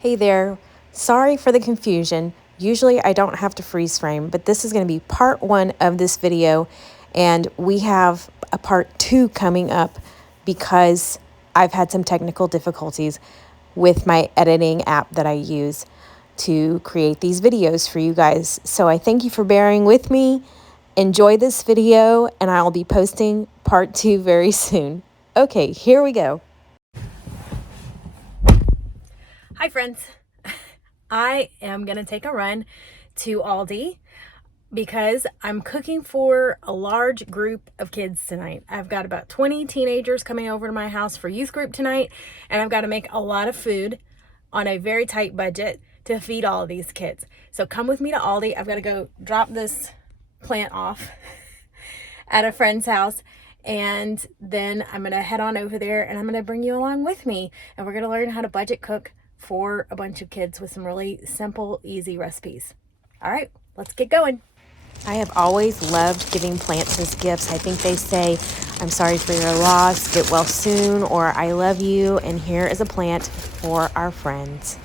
Hey there, sorry for the confusion. Usually I don't have to freeze frame, but this is going to be part 1 of this video, and we have a part 2 coming up because I've had some technical difficulties with my editing app that I use to create these videos for you guys. So I thank you for bearing with me. Enjoy this video, and I'll be posting part 2 very soon. Okay, here we go. Hi friends, I am gonna take a run to Aldi because I'm cooking for a large group of kids tonight. I've got about 20 teenagers coming over to my house for youth group tonight, and I've got to make a lot of food on a very tight budget to feed all of these kids. So come with me to Aldi. I've got to go drop this plant off at a friend's house, and then I'm gonna head on over there and I'm gonna bring you along with me, and we're gonna learn how to budget cook for a bunch of kids with some really simple, easy recipes. All right, let's get going. I have always loved giving plants as gifts. I think they say, "I'm sorry for your loss, get well soon," or "I love you," and here is a plant for our friends.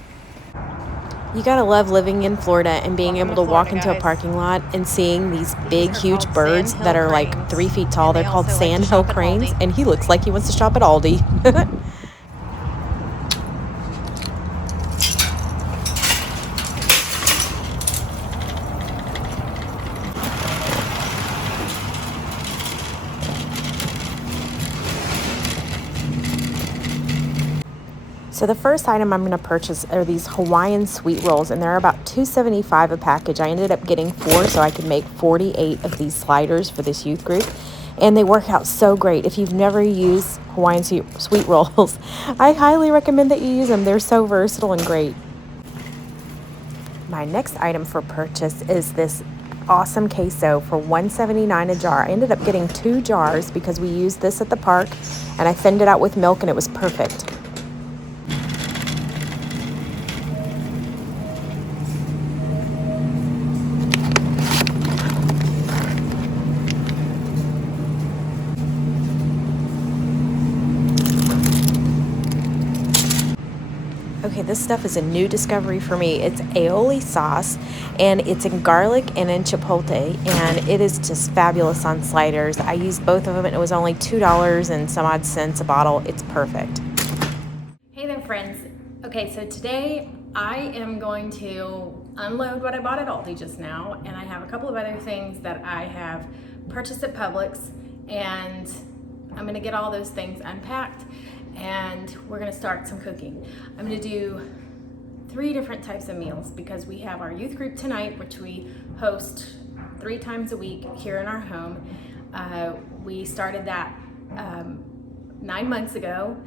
You gotta love living in Florida and being able to walk into a parking lot and seeing these big, huge birds that are like 3 feet tall. They're called sandhill cranes, and he looks like he wants to shop at Aldi. So the first item I'm going to purchase are these Hawaiian sweet rolls, and they're about $2.75 a package. I ended up getting 4 so I could make 48 of these sliders for this youth group, and they work out so great. If you've never used Hawaiian sweet rolls, I highly recommend that you use them. They're so versatile and great. My next item for purchase is this awesome queso for $1.79 a jar. I ended up getting 2 jars because we used this at the park, and I thinned it out with milk and it was perfect. Okay, this stuff is a new discovery for me. It's aioli sauce, and it's in garlic and in chipotle, and it is just fabulous on sliders. I used both of them, and it was only $2 and some odd cents a bottle. It's perfect. Hey there, friends. Okay, so today I am going to unload what I bought at Aldi just now, and I have a couple of other things that I have purchased at Publix, and I'm gonna get all those things unpacked, and we're gonna start some cooking. I'm gonna do 3 different types of meals because we have our youth group tonight, which we host 3 times a week here in our home. We started that 9 months ago,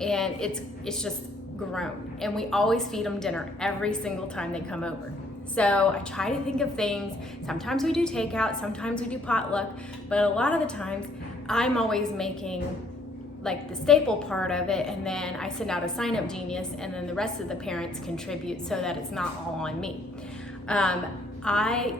and it's just grown, and we always feed them dinner every single time they come over. So I try to think of things. Sometimes we do takeout, sometimes we do potluck, but a lot of the times I'm always making like the staple part of it, and then I send out a sign-up genius, and then the rest of the parents contribute so that it's not all on me.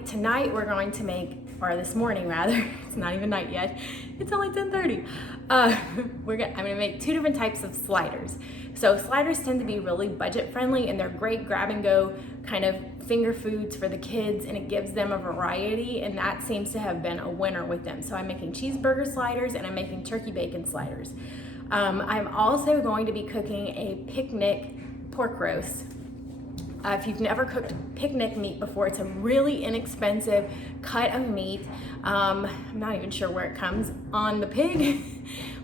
Tonight we're going to make, or this morning rather, it's not even night yet, it's only 10:30. I'm gonna make 2 different types of sliders. So sliders tend to be really budget friendly, and they're great grab and go kind of finger foods for the kids, and it gives them a variety, and that seems to have been a winner with them. So I'm making cheeseburger sliders, and I'm making turkey bacon sliders. I'm also going to be cooking a picnic pork roast. If you've never cooked picnic meat before, it's a really inexpensive cut of meat. I'm not even sure where it comes on the pig,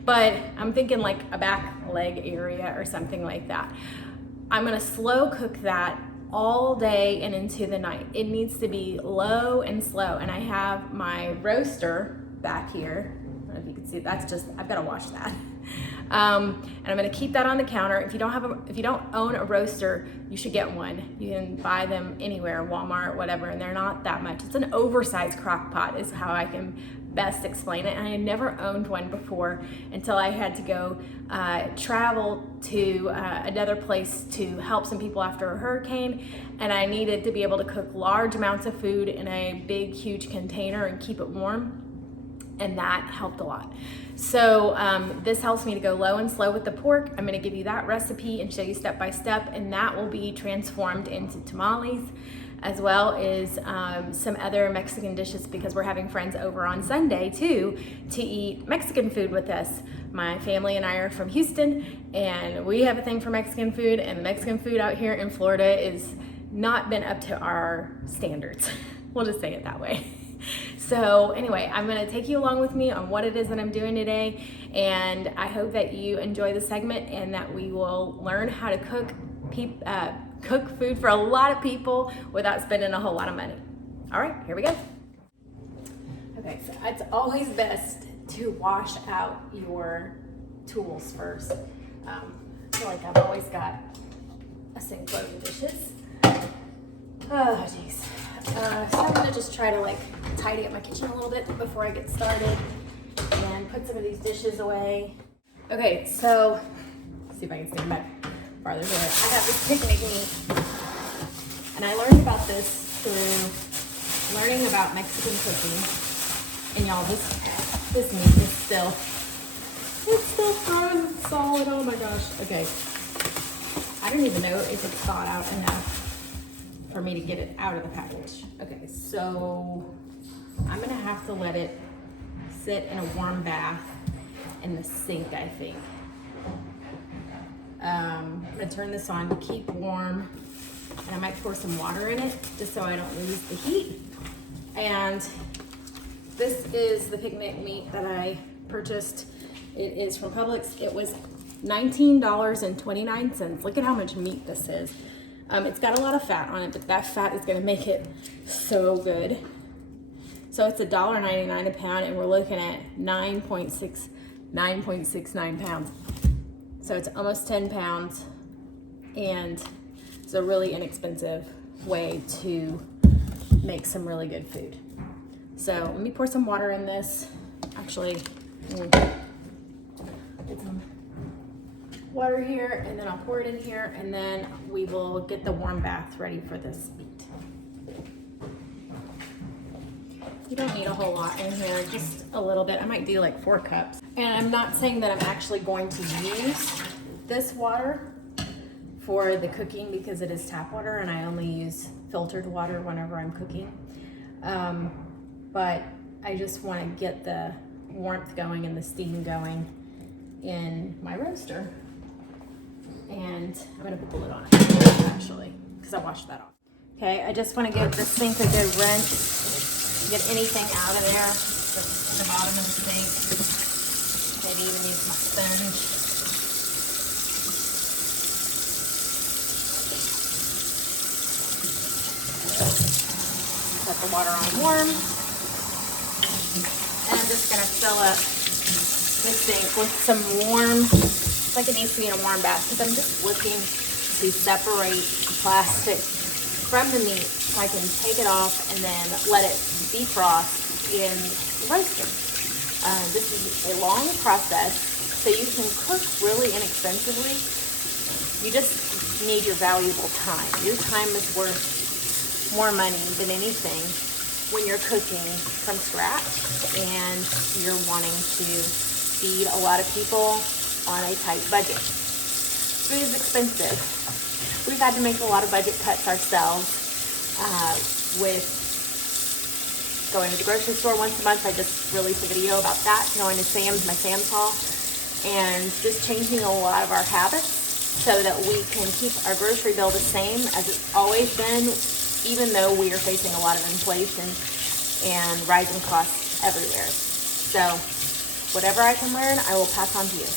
but I'm thinking like a back leg area or something like that. I'm gonna slow cook that all day and into the night. It needs to be low and slow, and I have my roaster back here. I don't know if you can see, that's just, I've got to wash that. And I'm going to keep that on the counter. If you don't own a roaster, you should get one. You can buy them anywhere, Walmart, whatever, and they're not that much. It's an oversized crock pot is how I can best explain it. And I had never owned one before until I had to go travel to another place to help some people after a hurricane, and I needed to be able to cook large amounts of food in a big, huge container and keep it warm. and that helped a lot. So this helps me to go low and slow with the pork. I'm gonna give you that recipe and show you step by step, and that will be transformed into tamales, as well as some other Mexican dishes, because we're having friends over on Sunday too to eat Mexican food with us. My family and I are from Houston, and we have a thing for Mexican food, and the Mexican food out here in Florida is not been up to our standards. We'll just say it that way. So anyway, I'm gonna take you along with me on what it is that I'm doing today, and I hope that you enjoy the segment and that we will learn how to cook food for a lot of people without spending a whole lot of money. All right, here we go. Okay, so it's always best to wash out your tools first. I feel like I've always got a sink load of dishes. Oh, geez. So I'm gonna just try to like tidy up my kitchen a little bit before I get started and put some of these dishes away. Okay, so let's see if I can stand back farther here. I have this picnic meat, and I learned about this through learning about Mexican cooking. And y'all, this meat is still frozen solid. Oh my gosh. Okay, I don't even know if it's thawed out enough for me to get it out of the package. Okay, so I'm gonna have to let it sit in a warm bath in the sink, I think. I'm gonna turn this on to keep warm, and I might pour some water in it just so I don't lose the heat. And this is the picnic meat that I purchased. It is from Publix. It was $19.29. Look at how much meat this is. It's got a lot of fat on it, but that fat is gonna make it so good. So it's $1.99 a pound, and we're looking at 9.69 pounds. So it's almost 10 pounds, and it's a really inexpensive way to make some really good food. So let me pour some water in this. Actually, get some water here, and then I'll pour it in here, and then we will get the warm bath ready for this meat. You don't need a whole lot in here, just a little bit. I might do like 4 cups. And I'm not saying that I'm actually going to use this water for the cooking, because it is tap water and I only use filtered water whenever I'm cooking. But I just want to get the warmth going and the steam going in my roaster. And I'm gonna put the lid on it actually, because I washed that off. Okay, I just want to give the sink a good rinse. Get anything out of there, the bottom of the sink. Maybe even use my sponge. Set the water on warm. And I'm just gonna fill up this sink with some warm, like it needs to be in a warm bath, because I'm just looking to separate the plastic from the meat so I can take it off and then let it defrost in the roaster. This is a long process, so you can cook really inexpensively. You just need your valuable time. Your time is worth more money than anything when you're cooking from scratch and you're wanting to feed a lot of people on a tight budget. Food is expensive. We've had to make a lot of budget cuts ourselves with going to the grocery store once a month. I just released a video about that, going to Sam's, my Sam's haul, and just changing a lot of our habits so that we can keep our grocery bill the same as it's always been, even though we are facing a lot of inflation and rising costs everywhere. So whatever I can learn, I will pass on to you.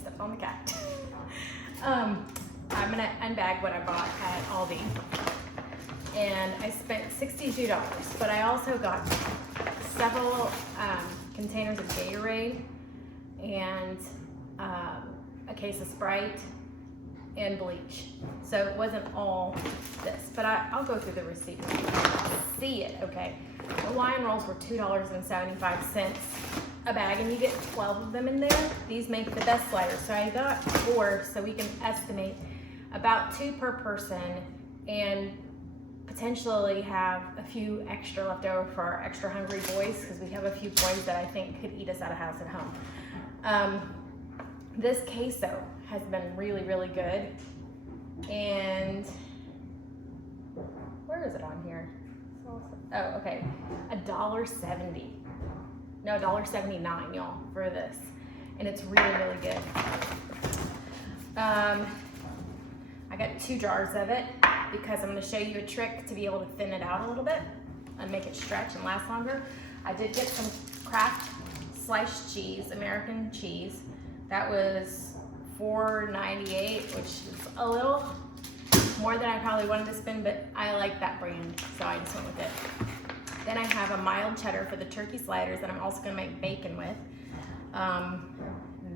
Step on the cat. I'm gonna unbag what I bought at Aldi, and I spent $62, but I also got several containers of Gatorade and a case of Sprite and bleach. So it wasn't all this, but I'll go through the receipt. See it, okay? The Lion Rolls were $2.75 a bag, and you get 12 of them in there. These make the best sliders. So I got 4 so we can estimate about 2 per person, and potentially have a few extra left over for our extra hungry boys, because we have a few boys that I think could eat us out of house at home. This queso has been really, really good. And where is it on here? Oh, okay, $1.70. No, $1.79, y'all, for this. And it's really, really good. I got 2 jars of it because I'm gonna show you a trick to be able to thin it out a little bit and make it stretch and last longer. I did get some Kraft sliced cheese, American cheese. That was $4.98, which is a little more than I probably wanted to spend, but I like that brand, so I just went with it. Then I have a mild cheddar for the turkey sliders that I'm also gonna make bacon with.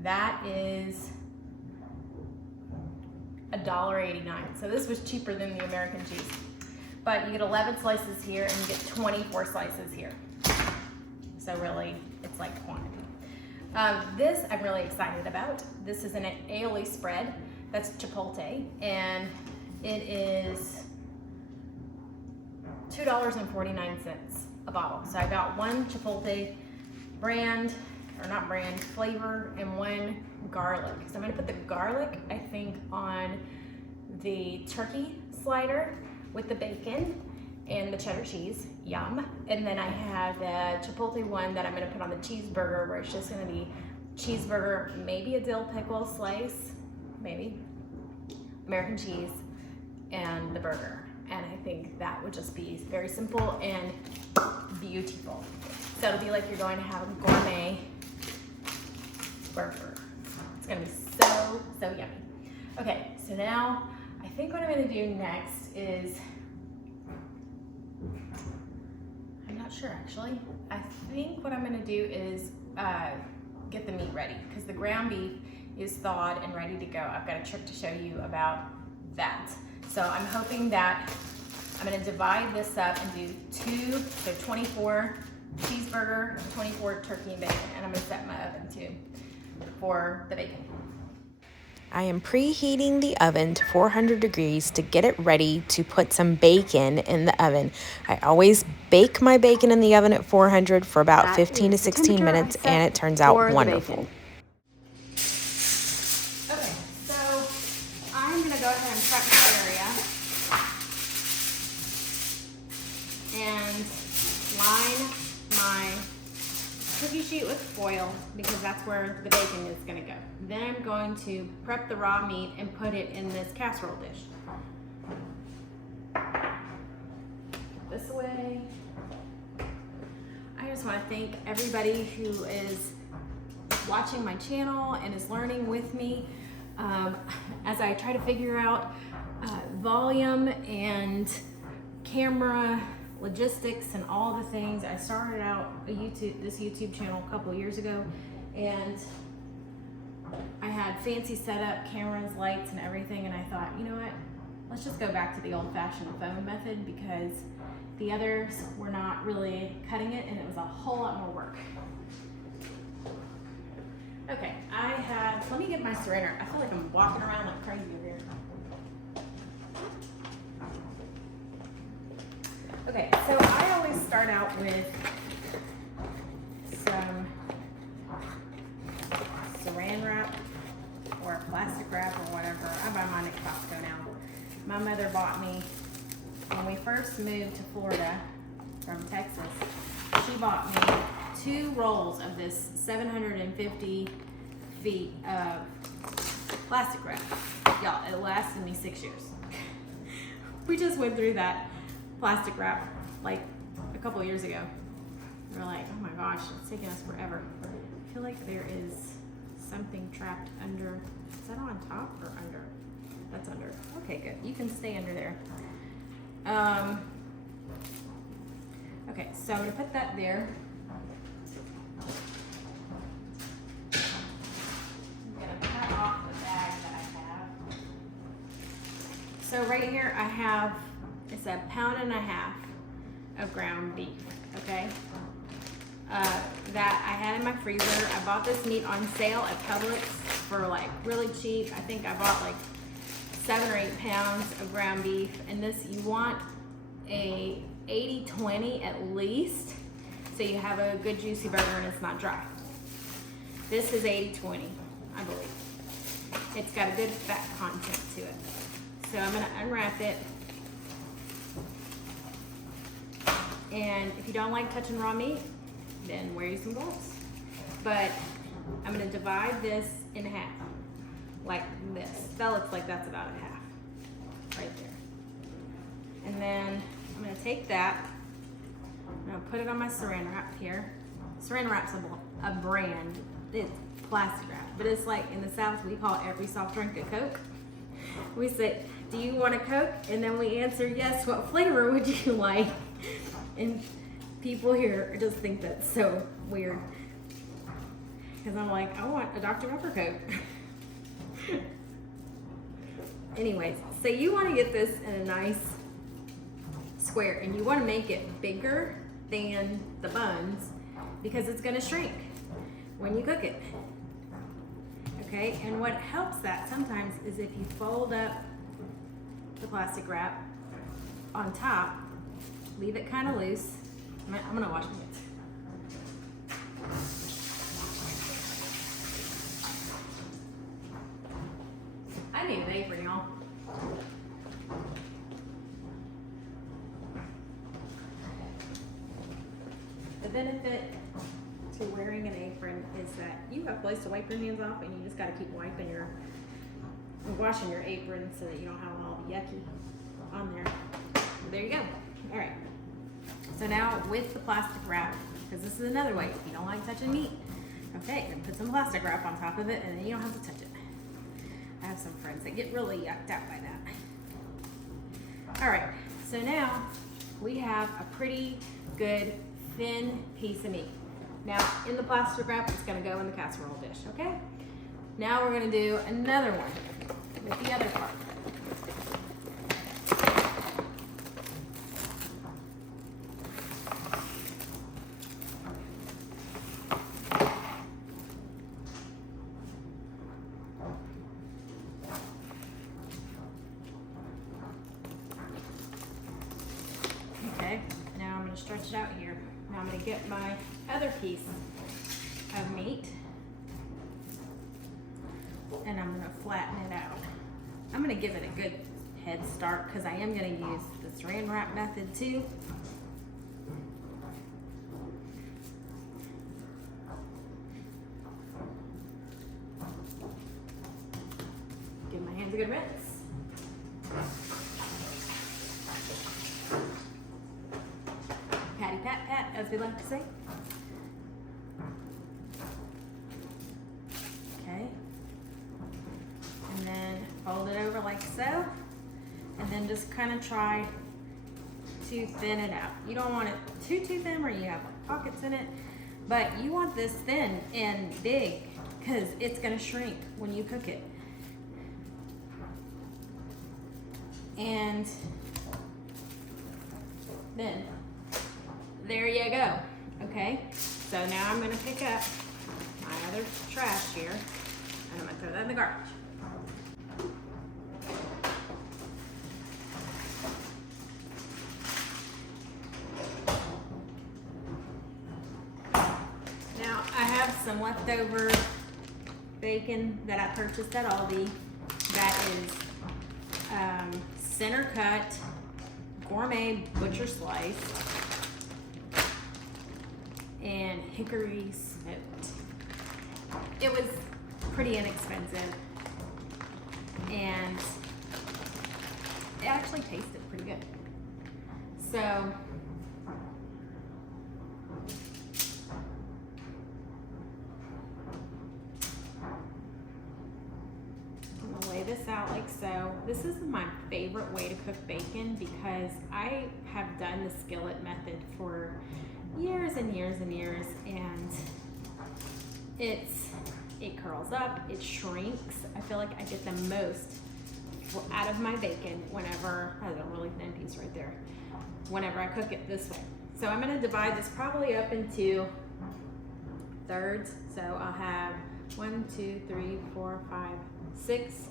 That is $1.89. So this was cheaper than the American cheese. But you get 11 slices here and you get 24 slices here. So really, it's like quantity. This I'm really excited about. This is an aioli spread. That's chipotle, and it is $2.49 a bottle. So I got 1 chipotle brand, or not brand, flavor, and 1 garlic. So I'm gonna put the garlic, I think, on the turkey slider with the bacon and the cheddar cheese, yum. And then I have the chipotle one that I'm gonna put on the cheeseburger, where it's just gonna be cheeseburger, maybe a dill pickle slice, maybe, American cheese, and the burger. And I think that would just be very simple and beautiful. So it'll be like you're going to have a gourmet burger. It's gonna be so, so yummy. Okay, so now I think what I'm gonna do next is, I'm not sure actually. I think what I'm gonna do is get the meat ready, because the ground beef is thawed and ready to go. I've got a trick to show you about that. So I'm hoping that I'm gonna divide this up and do 2, so 24 cheeseburger, 24 turkey and bacon, and I'm gonna set my oven too for the bacon. I am preheating the oven to 400 degrees to get it ready to put some bacon in the oven. I always bake my bacon in the oven at 400 for about 15 to 16 minutes, and it turns out wonderful. Okay, so I'm gonna go ahead and prep my area and line my cookie sheet with foil, because that's where the bacon is gonna go. Then I'm going to prep the raw meat and put it in this casserole dish. Put this away. I just wanna thank everybody who is watching my channel and is learning with me as I try to figure out volume and camera logistics and all the things. I started out this YouTube channel a couple years ago, and I had fancy setup, cameras, lights, and everything, and I thought, you know what, let's just go back to the old-fashioned phone method, because the others were not really cutting it, and it was a whole lot more work. Okay, let me get my syringe. I feel like I'm walking around like crazy over here. Okay, so I always start out with some saran wrap or plastic wrap or whatever. I buy mine at Costco now. My mother bought me, when we first moved to Florida from Texas, she bought me 2 rolls of this 750 feet of plastic wrap. Y'all, it lasted me 6 years. We just went through that plastic wrap like a couple of years ago. We were like, oh my gosh, it's taking us forever. I feel like there is something trapped under. Is that on top or under? That's under. Okay, good. You can stay under there. Okay, so I'm gonna put that there. I'm gonna cut off the bag that I have. So right here I have, it's 1.5 pounds of ground beef, okay? That I had in my freezer. I bought this meat on sale at Publix for like really cheap. I think I bought like 7 or 8 pounds of ground beef, and this, you want a 80-20 at least, so you have a good juicy burger and it's not dry. This is 80-20, I believe. It's got a good fat content to it. So I'm gonna unwrap it. And if you don't like touching raw meat, then wear you some gloves. But I'm gonna divide this in half, like this. That looks like that's about a half, right there. And then I'm gonna take that, I'm gonna put it on my saran wrap here. Saran wrap's a brand, it's plastic wrap, but it's like in the South, we call every soft drink a Coke. We say, do you want a Coke? And then we answer, yes, what flavor would you like? And people here just think that's so weird. Because I'm like, I want a Dr. Pepper Coke. Anyways, so you want to get this in a nice square, and you want to make it bigger than the buns because it's going to shrink when you cook it. Okay, and what helps that sometimes is if you fold up the plastic wrap on top, leave it kind of loose. I'm gonna wash it. I need an apron, y'all. The benefit to wearing an apron is that you have a place to wipe your hands off, and you just gotta keep washing your apron so that you don't have all the yucky on there. There you go. All right. So now with the plastic wrap, because this is another way, if you don't like touching meat, okay, then put some plastic wrap on top of it, and then you don't have to touch it. I have some friends that get really yucked out by that. All right, so now we have a pretty good thin piece of meat. Now in the plastic wrap, it's gonna go in the casserole dish, okay? Now we're gonna do another one with the other part. Okay, now I'm gonna stretch it out here. Now I'm gonna get my other piece of meat, and I'm gonna flatten it out. I'm gonna give it a good head start because I am gonna use the saran wrap method too. Give my hands a good rinse. Patty pat pat, as we like to say. Okay. And then fold it over like so. And then just kind of try to thin it out. You don't want it too thin where you have like pockets in it, but you want this thin and big because it's gonna shrink when you cook it. And then there you go. Okay, so now I'm gonna pick up my other trash here and I'm gonna throw that in the garbage. Now I have some leftover bacon that I purchased at Aldi that is center cut gourmet butcher slice and hickory smoked. It was pretty inexpensive and it actually tasted pretty good. So I'm gonna lay this out like so. This is my favorite way to cook bacon because I have done the skillet method for years and years and years, and it curls up, it shrinks. I feel like I get the most out of my bacon whenever, I have a really thin piece right there, whenever I cook it this way. So I'm gonna divide this probably up into thirds. So I'll have 1, 2, 3, 4, 5, 6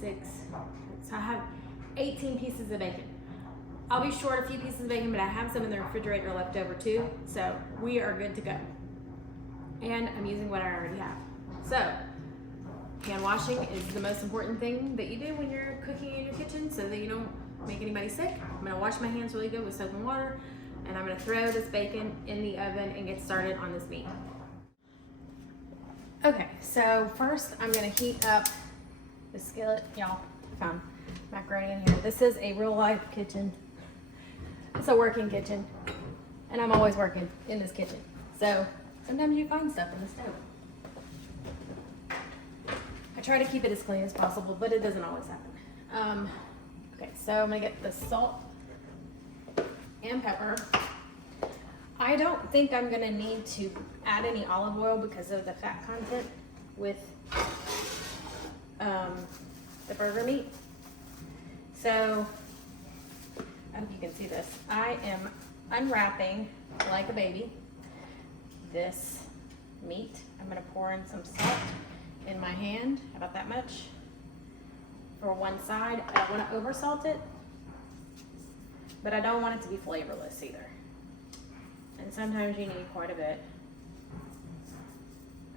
6. So I have 18 pieces of bacon. I'll be short a few pieces of bacon, but I have some in the refrigerator left over too. So we are good to go. And I'm using what I already have. So hand washing is the most important thing that you do when you're cooking in your kitchen so that you don't make anybody sick. I'm gonna wash my hands really good with soap and water, and I'm gonna throw this bacon in the oven and get started on this meat. Okay, so first I'm gonna heat up the skillet. Y'all, I found macaroni in here. This is a real life kitchen. It's a working kitchen, and I'm always working in this kitchen. So sometimes you find stuff in the stove. I try to keep it as clean as possible, but it doesn't always happen. Okay, so I'm gonna get the salt and pepper. I don't think I'm gonna need to add any olive oil because of the fat content with the burger meat. So, I hope you can see this. I am unwrapping, like a baby, this meat. I'm gonna pour in some salt in my hand, about that much, for one side. I don't wanna over salt it, but I don't want it to be flavorless either. And sometimes you need quite a bit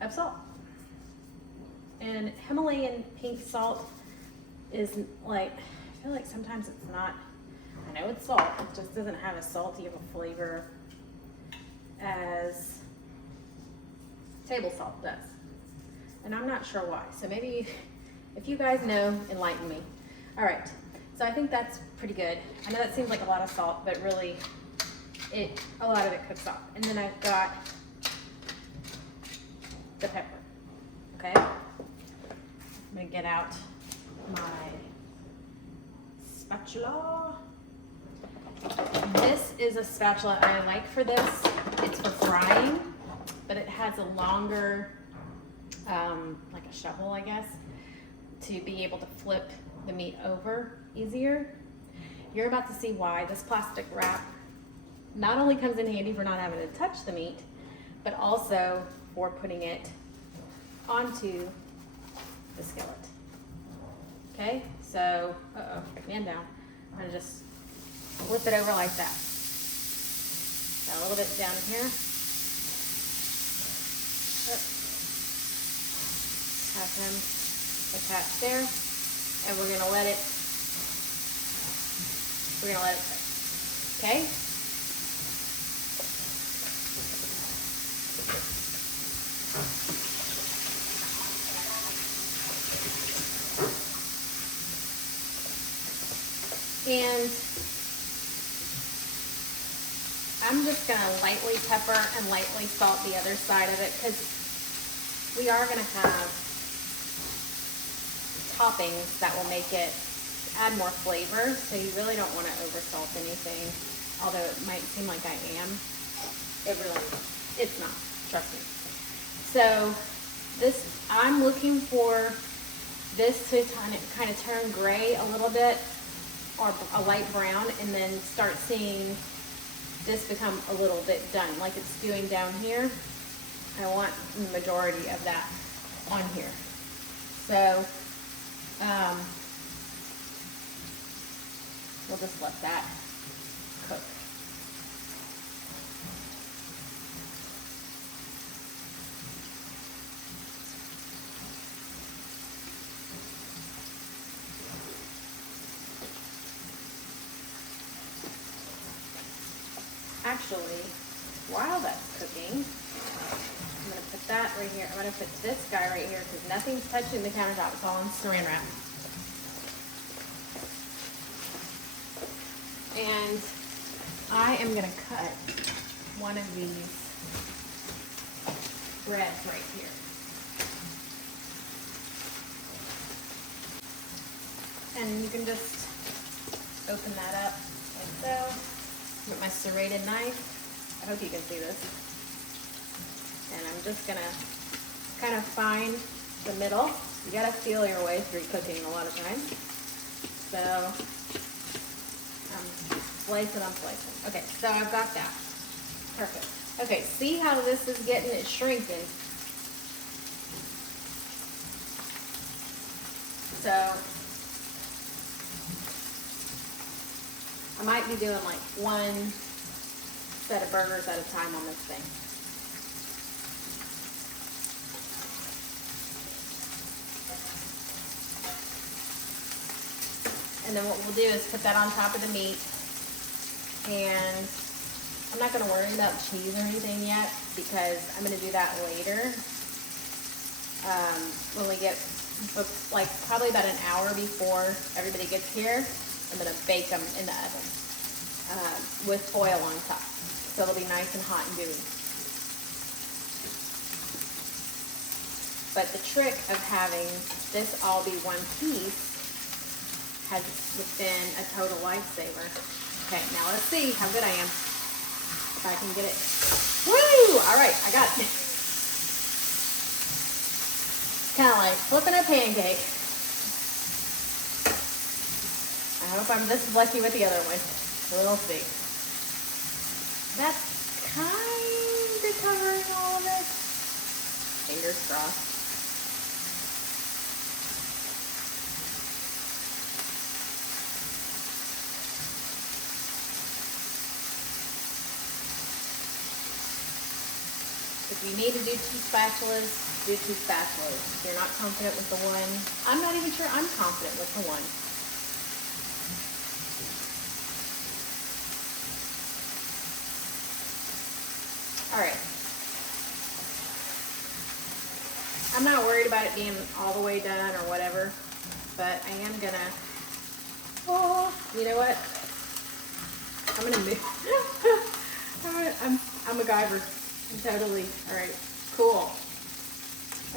of salt. And Himalayan pink salt is like, I feel like sometimes it's not, I know it's salt, it just doesn't have as salty of a flavor as table salt does. And I'm not sure why. So maybe if you guys know, enlighten me. All right, so I think that's pretty good. I know that seems like a lot of salt, but really a lot of it cooks off. And then I've got the pepper, okay? I'm gonna get out my spatula. This is a spatula I like for this. It's for frying, but it has a longer, like a shovel, I guess, to be able to flip the meat over easier. You're about to see why this plastic wrap not only comes in handy for not having to touch the meat, but also for putting it onto the skillet. Okay, so, man down. I'm gonna just flip it over like that. Got a little bit down here. Have him attached there, and we're gonna let it cook. Okay? And I'm just gonna lightly pepper and lightly salt the other side of it because we are gonna have toppings that will make it add more flavor. So you really don't want to over salt anything, although it might seem like I am. It's not, trust me. So this, I'm looking for this to kind of turn gray a little bit, or a light brown, and then start seeing this become a little bit done, like it's doing down here. I want the majority of that on here. So we'll just let that cook. Actually, while that's cooking, I'm gonna put that right here. I'm gonna put this guy right here because nothing's touching the countertop. It's all in saran wrap. And I am gonna cut one of these breads right here. And you can just open that up like so. With my serrated knife. I hope you can see this. And I'm just gonna kind of find the middle. You gotta feel your way through cooking a lot of times. So I'm slicing. Okay, so I've got that. Perfect. Okay, see how this is getting it shrinking. So I might be doing like one set of burgers at a time on this thing. And then what we'll do is put that on top of the meat. And I'm not gonna worry about cheese or anything yet because I'm gonna do that later. When we get, like probably about an hour before everybody gets here, I'm gonna bake them in the oven with foil on top. So it'll be nice and hot and gooey. But the trick of having this all be one piece has been a total lifesaver. Okay, now let's see how good I am. If I can get it. Woo! All right, I got it. Kind of like flipping a pancake. I hope I'm this lucky with the other one. We'll see. That's kind of covering all of it. Fingers crossed. If you need to do 2 spatulas, do 2 spatulas. If you're not confident with the one, I'm not even sure I'm confident with the one. All right. I'm not worried about it being all the way done or whatever, but I am gonna, oh, you know what? I'm gonna move. I'm MacGyver. Totally. All right. Cool.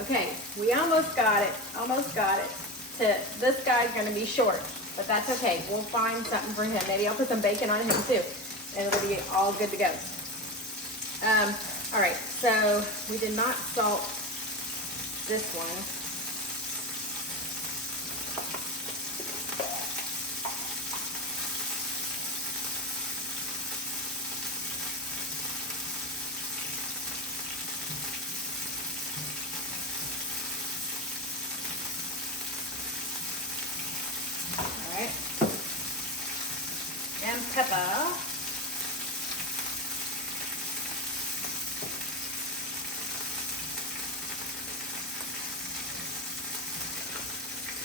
Okay. We almost got it. Almost got it. This guy's going to be short, but that's okay. We'll find something for him. Maybe I'll put some bacon on him too, and it'll be all good to go. All right. So we did not salt this one. And pepper.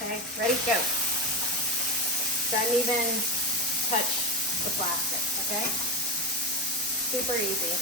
Okay, ready, go. Don't even touch the plastic, okay? Super easy.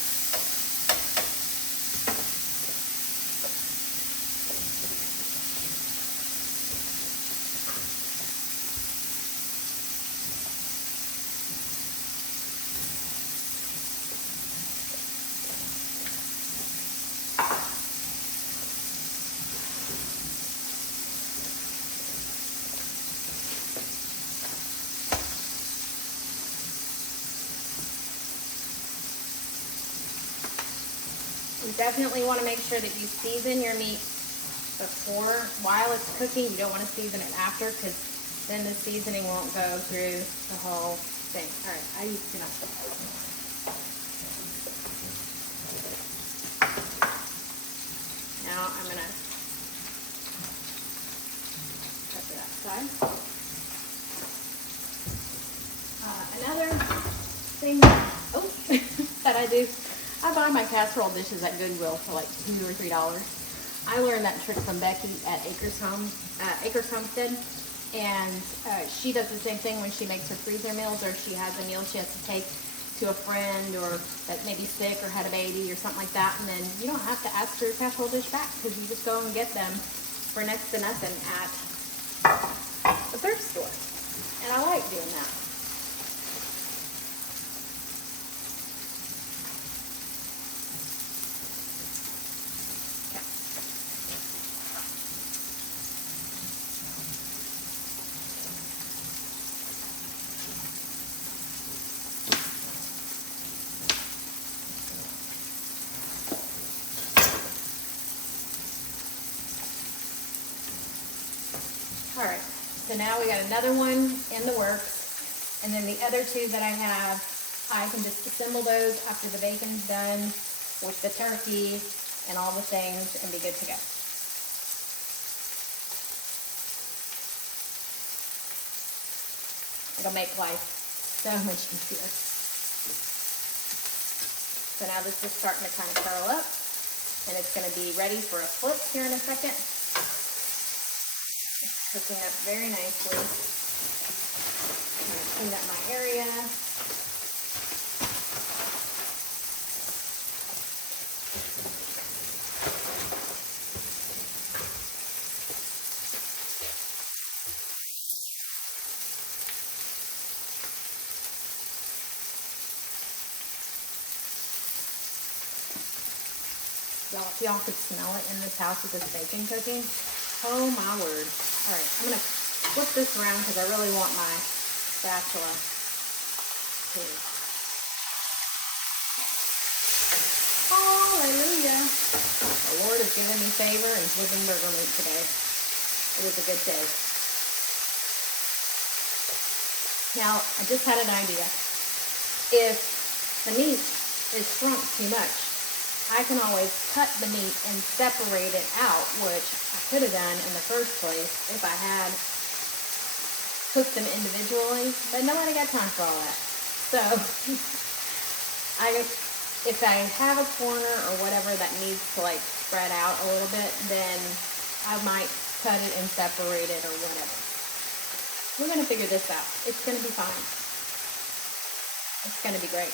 You definitely want to make sure that you season your meat while it's cooking. You don't want to season it after because then the seasoning won't go through the whole thing. All right, I used to not. Now I'm going to cut to that side. Another thing that I do, I buy my casserole dishes at Goodwill for like $2 or $3. I learned that trick from Becky at Acres Homestead, and she does the same thing when she makes her freezer meals, or if she has a meal she has to take to a friend or that may be sick or had a baby or something like that, and then you don't have to ask for your casserole dish back because you just go and get them for next to nothing at the thrift store. And I like doing that. All right, so now we got another one in the works, and then the other two that I have, I can just assemble those after the bacon's done with the turkey and all the things and be good to go. It'll make life so much easier. So now this is starting to kind of curl up, and it's going to be ready for a flip here in a second. It's cooking up very nicely. I'm going to clean up my area. Y'all, if y'all could smell it in this house with this bacon cooking, oh my word. All right, I'm gonna flip this around because I really want my spatula to. Hallelujah. The Lord has given me favor in flipping burger meat today. It was a good day. Now, I just had an idea. If the meat is shrunk too much, I can always cut the meat and separate it out, which I could have done in the first place if I had cooked them individually, but nobody got time for all that. So, if I have a corner or whatever that needs to like spread out a little bit, then I might cut it and separate it or whatever. We're gonna figure this out. It's gonna be fine. It's gonna be great.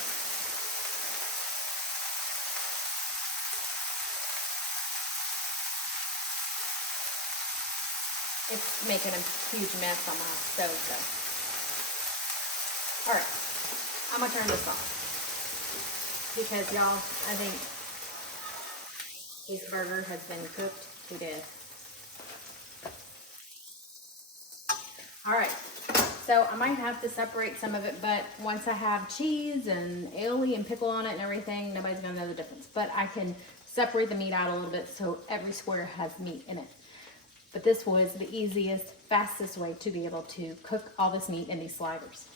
It's making a huge mess on my stove though. All right, I'm gonna turn this off because y'all, I think this burger has been cooked to death. All right, so I might have to separate some of it, but once I have cheese and aioli and pickle on it and everything, nobody's gonna know the difference. But I can separate the meat out a little bit so every square has meat in it. But this was the easiest, fastest way to be able to cook all this meat in these sliders.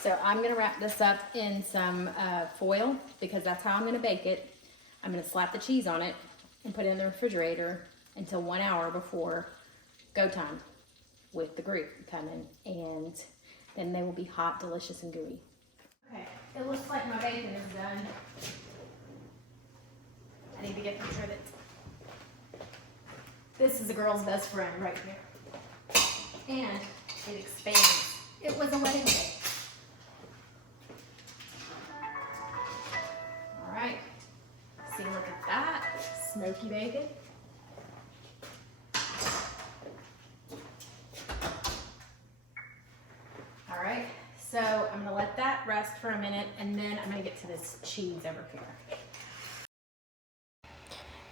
So I'm gonna wrap this up in some foil because that's how I'm gonna bake it. I'm gonna slap the cheese on it and put it in the refrigerator until 1 hour before go time with the group coming, and then they will be hot, delicious, and gooey. Okay, it looks like my bacon is done. I need to get a picture of it. This is a girl's best friend right here. And it expands. It was a wedding cake. All right. See, look at that. Smoky bacon. All right. So I'm going to let that rest for a minute, and then I'm going to get to this cheese over here.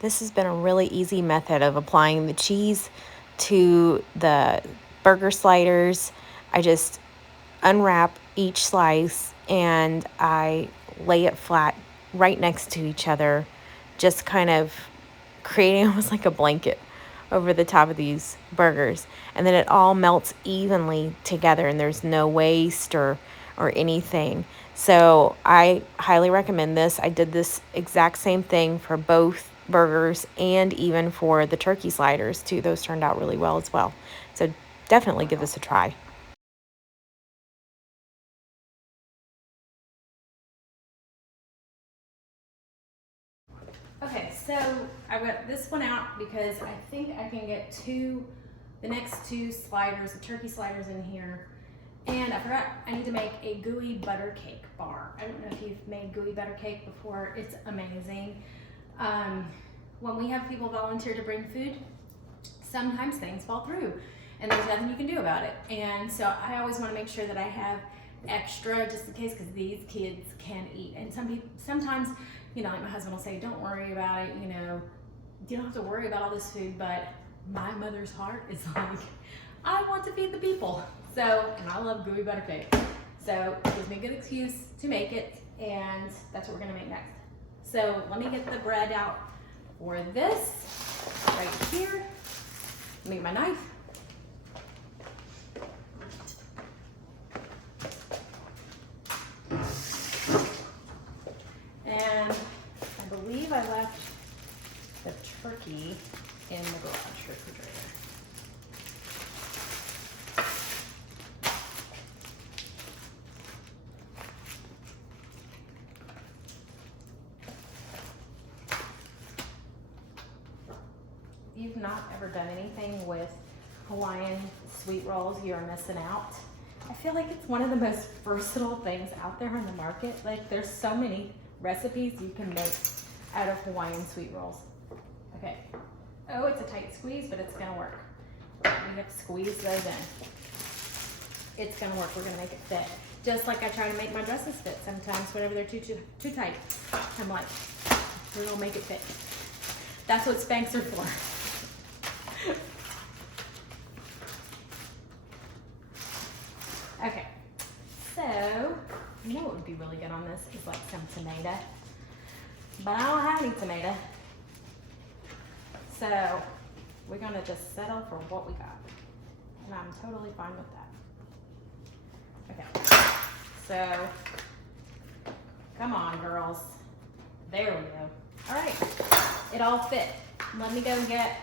This has been a really easy method of applying the cheese to the burger sliders. I just unwrap each slice and I lay it flat right next to each other, just kind of creating almost like a blanket over the top of these burgers. And then it all melts evenly together and there's no waste or anything. So I highly recommend this. I did this exact same thing for both burgers and even for the turkey sliders too. Those turned out really well as well. So definitely give this a try. Okay, so I got this one out because I think I can get the next two sliders, the turkey sliders in here. And I forgot, I need to make a gooey butter cake bar. I don't know if you've made gooey butter cake before. It's amazing. When we have people volunteer to bring food, sometimes things fall through and there's nothing you can do about it. And so I always want to make sure that I have extra just in case, because these kids can eat. And sometimes, you know, like my husband will say, don't worry about it, you know, you don't have to worry about all this food, but my mother's heart is like, I want to feed the people. So, and I love gooey butter cake. So it gives me a good excuse to make it, and that's what we're gonna make next. So let me get the bread out for this right here. Let me get my knife. And I believe I left the turkey in the garage refrigerator. If you've not ever done anything with Hawaiian sweet rolls, you are missing out. I feel like it's one of the most versatile things out there on the market. Like, there's so many recipes you can make out of Hawaiian sweet rolls. Okay. Oh, it's a tight squeeze, but it's gonna work. We have to squeeze those in. It's gonna work. We're gonna make it fit. Just like I try to make my dresses fit sometimes whenever they're too tight. I'm like, we're gonna make it fit. That's what Spanx are for. Okay, so you know what would be really good on this is like some tomato, but I don't have any tomato, so we're gonna just settle for what we got, and I'm totally fine with that. Okay, so come on, girls. There we go. All right, it all fit. Let me go get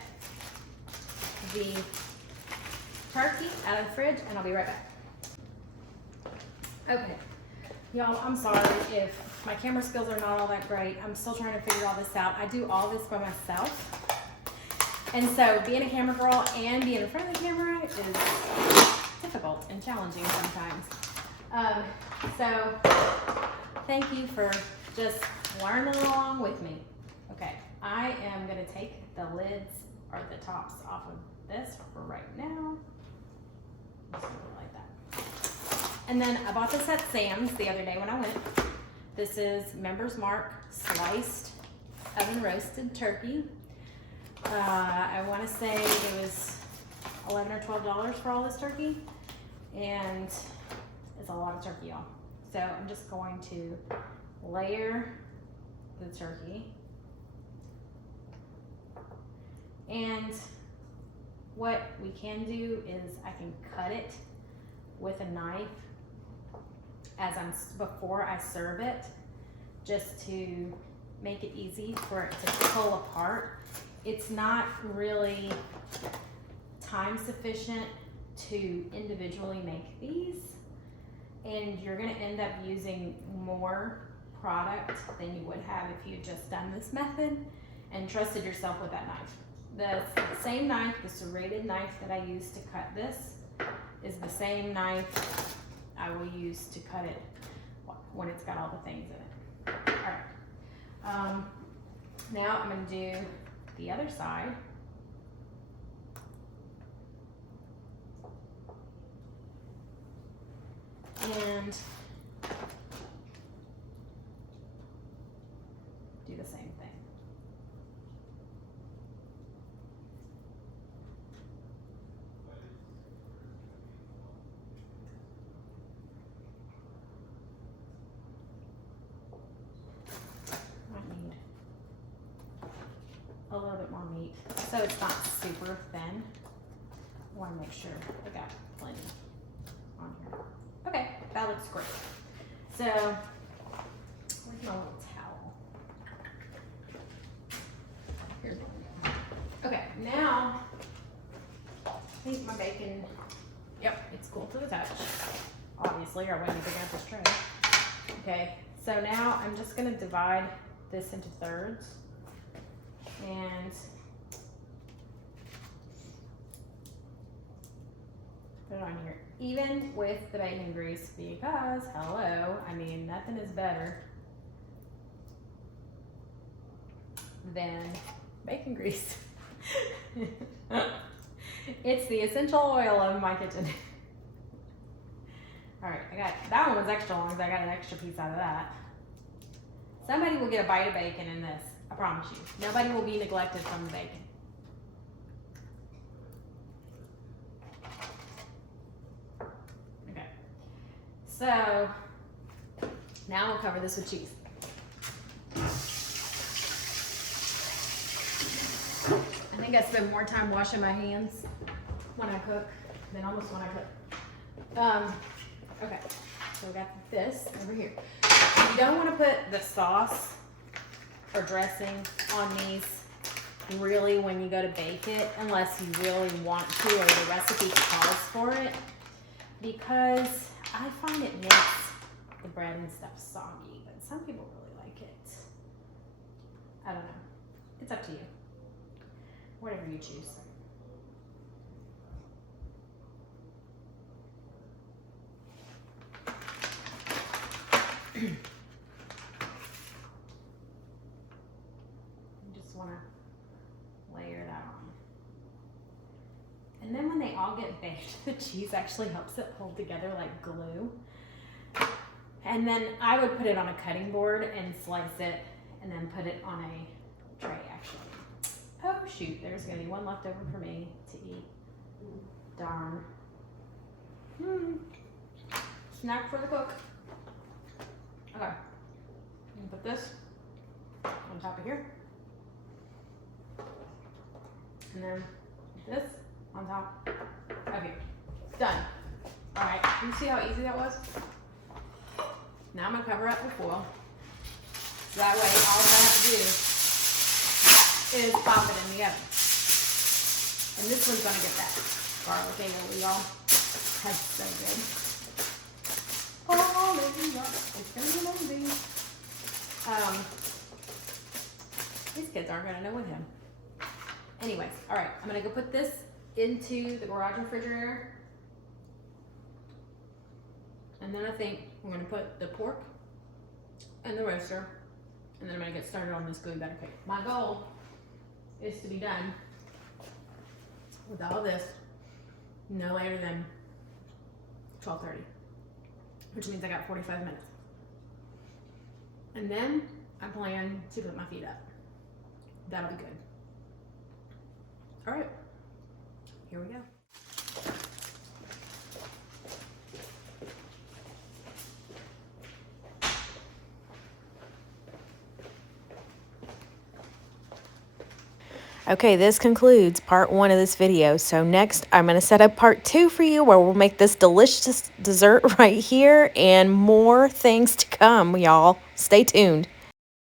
the turkey out of the fridge, and I'll be right back. Okay, y'all, I'm sorry if my camera skills are not all that great. I'm still trying to figure all this out. I do all this by myself. And so being a camera girl and being in front of the camera is difficult and challenging sometimes. So thank you for just learning along with me. Okay, I am gonna take the lids or the tops off of this for right now. Just like that. And then I bought this at Sam's the other day when I went. This is Member's Mark sliced oven roasted turkey. I want to say it was $11 or $12 for all this turkey, and it's a lot of turkey, y'all. So I'm just going to layer the turkey, and what we can do is I can cut it with a knife before I serve it, just to make it easy for it to pull apart. It's not really time sufficient to individually make these, and you're gonna end up using more product than you would have if you had just done this method and trusted yourself with that knife. The same knife, the serrated knife that I used to cut this, is the same knife I will use to cut it when it's got all the things in it. All right. Now I'm gonna do the other side. And do the same thing. A little bit more meat, so it's not super thin. I want to make sure I got plenty on here. Okay, that looks great. So, where's my little towel? Here's one. Okay, now I think my bacon, yep, it's cool to the touch. Obviously, or I wouldn't even got this tray. Okay, so now I'm just gonna divide this into thirds. And put it on here, even with the bacon grease, because hello, I mean, nothing is better than bacon grease. It's the essential oil of my kitchen. All right, I got that one was extra long, so I got an extra piece out of that. Somebody will get a bite of bacon in this. I promise you. Nobody will be neglected from the bacon. Okay. So, now we'll cover this with cheese. I think I spend more time washing my hands when I cook than almost when I cook. Okay. So we got this over here. You don't want to put the sauce or dressing on these really when you go to bake it, unless you really want to or the recipe calls for it, because I find it makes the bread and stuff soggy, but some people really like it. I don't know. It's up to you. Whatever you choose. Just want to layer that on. And then when they all get baked, the cheese actually helps it hold together like glue. And then I would put it on a cutting board and slice it and then put it on a tray actually. Oh shoot, there's gonna be one left over for me to eat. Darn. Snack for the cook. Okay, I'm gonna put this on top of here. And then this on top of here. Done. All right, you see how easy that was? Now I'm gonna cover up with foil. So that way all I have to do is pop it in the oven. And this one's gonna get that garlic aioli, y'all. That's so good. Oh, it's gonna be amazing. These kids aren't gonna know with him. Anyways, all right, I'm gonna go put this into the garage refrigerator. And then I think I'm gonna put the pork in the roaster, and then I'm gonna get started on this gooey batter cake. My goal is to be done with all this no later than 12:30, which means I got 45 minutes. And then I plan to put my feet up. That'll be good. All right, here we go. Okay, this concludes part 1 of this video. So next, I'm going to set up part 2 for you where we'll make this delicious dessert right here and more things to come, y'all. Stay tuned.